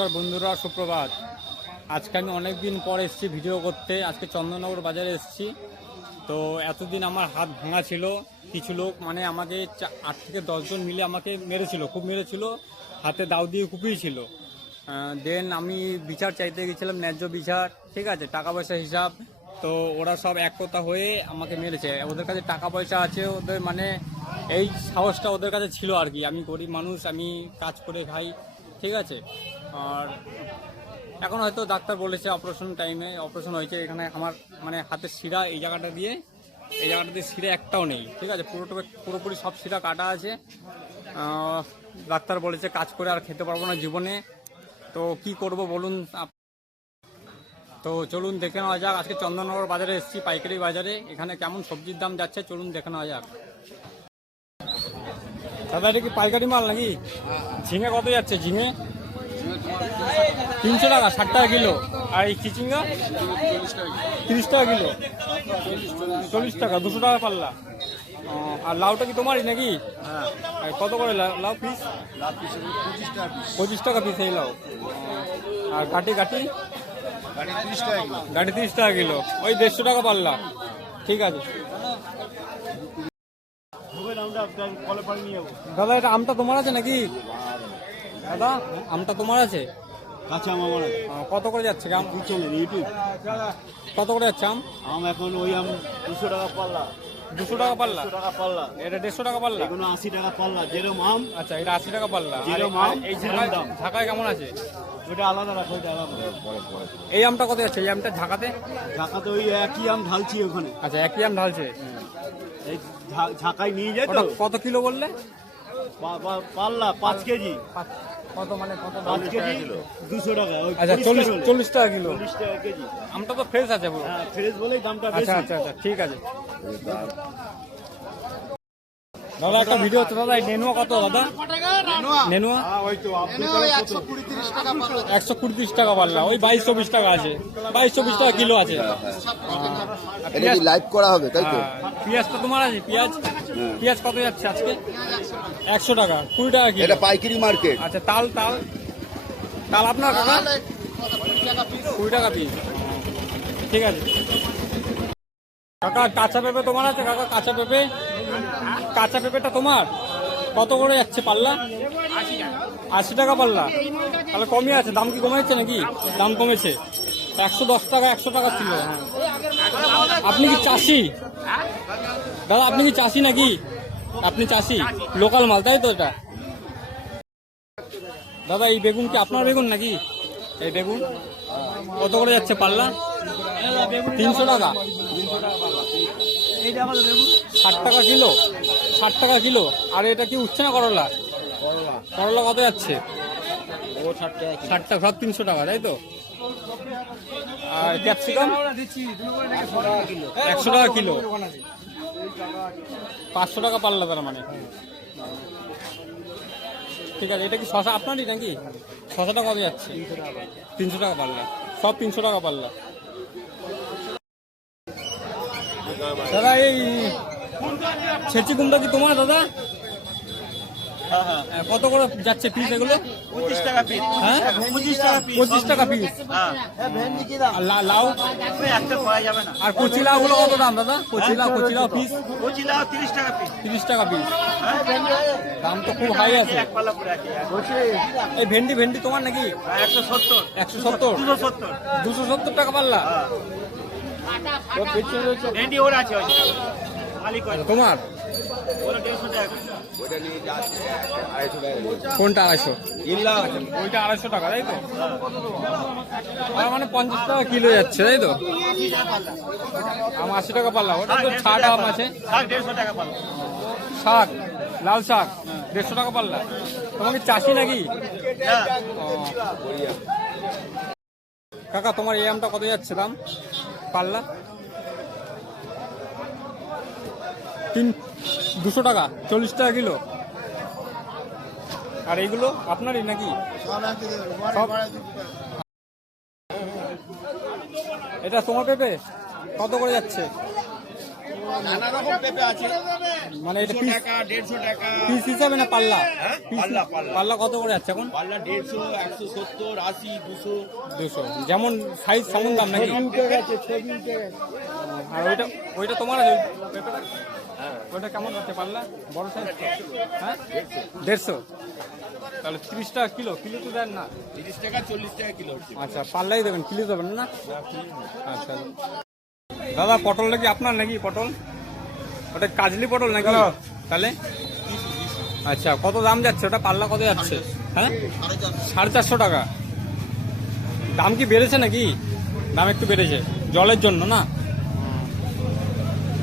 নমস্কার বন্ধুরা, সুপ্রভাত। আজকে আমি অনেক দিন পর এসেছি ভিডিও করতে। আজকে চন্দননগর বাজারে এসেছি। তো এতদিন আমার হাত ভাঙা ছিল। কিছু লোক মানে আমাকে 8 থেকে 10 জন মিলে আমাকে মেরেছিল, খুব মেরেছিল, হাতে দাও দিয়ে কুপিয়েছিল। দেন আমি বিচার চাইতে গেছিলাম, ন্যায্য বিচার, ঠিক আছে, টাকা পয়সা হিসাব। তো ওরা সব এক কথা হয়ে আমাকে মেরেছে। ওদের কাছে টাকা পয়সা আছে, ওদের মানে এই সাহসটা ওদের কাছে ছিল আর কি। আমি গরিব মানুষ, আমি কাজ করে খাই, ঠিক আছে। আর এখন হয়তো ডাক্তার বলেছে অপারেশন টাইমে অপারেশন হয়েছে। এখানে আমার মানে হাতের শিরা এই জায়গাটা দিয়ে শিরা একটাও নেই, ঠিক আছে, পুরোপুরি সব শিরা কাটা আছে। ডাক্তার বলেছে কাজ করে আর খেতে পারবো না জীবনে। তো কি করব বলুন। তো চলুন দেখে নেওয়া যাক। আজকে চন্দননগর বাজারে এসেছি, পাইকারি বাজারে। এখানে কেমন সবজির দাম যাচ্ছে চলুন দেখে নেওয়া যাক। দাদা এটা কি পাইকারি মাল নাকি? ঝিঙে কত যাচ্ছে? ঝিঙে 300 টাকা, 60 টাকা কিলো। আর এই চিচিঙ্গা 30 টাকা কিলো, 40 টাকা, 200 টাকা পাল্লা। আর লাউটা কি তোমারই নাকি? কত করে লাউ পিস? 25 টাকা পিস এই লাউ। আর গাটি 30 টাকা কিলো, ওই 150 টাকা পাল্লা, ঠিক আছে। দাদা এটা আমটা তোমার আছে নাকি? দাদা আমটা তোমার আছে? কাঁচা আম আমার কত করে যাচ্ছে আম? ইউটিউব কত করে যাচ্ছে আম? আম এখন ওই আম 200 টাকা পাল্লা। 200 টাকা পাল্লা? 200 টাকা পাল্লা। এটা 150 টাকা পাল্লা? এগুলো 80 টাকা পাল্লা যেরকম আম। আচ্ছা, এটা 80 টাকা পাল্লা। যেরকম আম এই দাম। ঢাকায় কেমন আছে? ওটা আলাদা রাখো, ওটা আলাদা। এই আমটা কত যাচ্ছে? এই আমটা ঢাকাতে? ঢাকাতে ওই একই আম ঢালছি ওখানে। আচ্ছা, একই আম ঢালছে। এই ঢাকায় নিয়ে যায় তো। কত কিলো বললে? পাল্লা 5 কেজি। কত মানে কত? 5 কেজি 200 টাকা। আচ্ছা, 40 টাকা কিলো। 40 টাকা কেজি। আমটা তো ফ্রেশ আছে পুরো? হ্যাঁ, ফ্রেশ বলেই দামটা আচ্ছা বেশি। আচ্ছা আচ্ছা, ঠিক আছে। দাদা একটা ভিডিও হচ্ছে দাদা, এই নেনুয়া কত দাদা? নেনুয়া ওই তো 120-30 টাকা পাল্লা, ওই 22-24 টাকা আছে, 22-24 টাকা কিলো আছে। এটা কি লাইভ করা হবে তাই তো? পেঁয়াজটা তোমার আছে? পেঁয়াজ কত যাচ্ছে আজকে? 100 টাকা, 20 টাকা কিলো। এটা পাইকারি মার্কেট। আচ্ছা, তাল আপনার কাকা? 20 টাকা পিস, ঠিক আছে। কাকা কাঁচা পেঁপে তোমার আছে? কাকা কাঁচা পেঁপেটা তোমার? কত করে যাচ্ছে পাল্লা? 80 টাকা পাল্লা। তাহলে কমই আছে, দাম কি কমেছে নাকি? দাম কমেছে, 110 টাকা 100 টাকা ছিল। আপনি কি চাষি দাদা? আপনি কি চাষি নাকি? আপনি চাষি, লোকাল মাল তাই তো এটা? দাদা এই বেগুন কি আপনার বেগুন নাকি? এই বেগুন কত করে যাচ্ছে পাল্লা? 300 টাকা। 60 টাকা কিলো, 60 টাকা কিলো। আর এটা কি উঠছে না করলা? করলা কত যাচ্ছে? 60 টাকা, সব 300 টাকা তাই তো? আর ক্যাপসিকাম 100 টাকা কিলো, 500 টাকা পাল্লা তার মানে, ঠিক আছে। এটা কি শশা আপনারই নাকি? শশাটা কত যাচ্ছে? 300 টাকা পাল্লা, সব 300 টাকা পাল্লা। দাদা এই ছেচি কুমড়া কি তোমার দাদা? কত করে যাচ্ছে পিস এগুলো? 25 টাকা পিস। হ্যাঁ, 25 টাকা পিস। 25 টাকা পিস। আর লাউ? একটা পাওয়া যাবে না। আর কচি লাউ গুলো কত দাম দাদা? কচি লাউ পিস? কচি লাউ 30 টাকা পিস। 30 টাকা পিস, দাম তো খুব হাই আছে। এক পাল্লা পুরো একই। এই ভেন্ডি তোমার নাকি? 170 170 270 270 টাকা পাল্লা। ভেন্ডি ওর আছে ওই মালিক ওই তোমার ওর 150 টাকা। কোনটা? 250? ওইটা 250 টাকা তাই তো? আর মানে 50 টাকা কিলো যাচ্ছে তাই তো? আম 80 টাকা পাল্লা। ওটা তো ছাড় আম আছে। শাক 150 টাকা পাল্লা। শাক, লাল শাক 150 টাকা পাল্লা। তোমার কি চাষি নাকি? হ্যাঁ। কাকা তোমার এই আমটা কত যাচ্ছে দাম পাল্লা? 200 টাকা, 40 টাকা কিলো। আর এইগুলো আপনারই নাকি? সব? এটা তোমার পেঁপে কত করে যাচ্ছে? নানা রকম পেঁপে আছে। মানে এটা 200 পিস টাকা 150 টাকা। পিস হিসাবে না পাল্লা? হ্যাঁ, পিস পাল্লা, পাল্লা। পাল্লা কত করে যাচ্ছে এখন? পাল্লা 150, 170, 80, 200। 200, যেমন সাইজ তেমন দাম নাকি? আর ওইটা তোমার আছে পেঁপেটা? ওইটা কেমন আছে পাল্লা? বড় সাইজ তো? হ্যাঁ 150। তাহলে 30 টাকা কিলো, কিলো তো দেন না? 30 টাকা 40 টাকা কিলো হচ্ছে। আচ্ছা পাল্লাই দেবেন, কিলো দেবেন না? আচ্ছা দাদা পটলটা কি আপনার নাকি পটল? ওটা কাজলি পটল নাকি? তাহলে আচ্ছা কত দাম যাচ্ছে ওটা? পাল্লা কত যাচ্ছে? হ্যাঁ 450 টাকা। দাম কি বেড়েছে নাকি? দাম একটু বেড়েছে জলের জন্য না?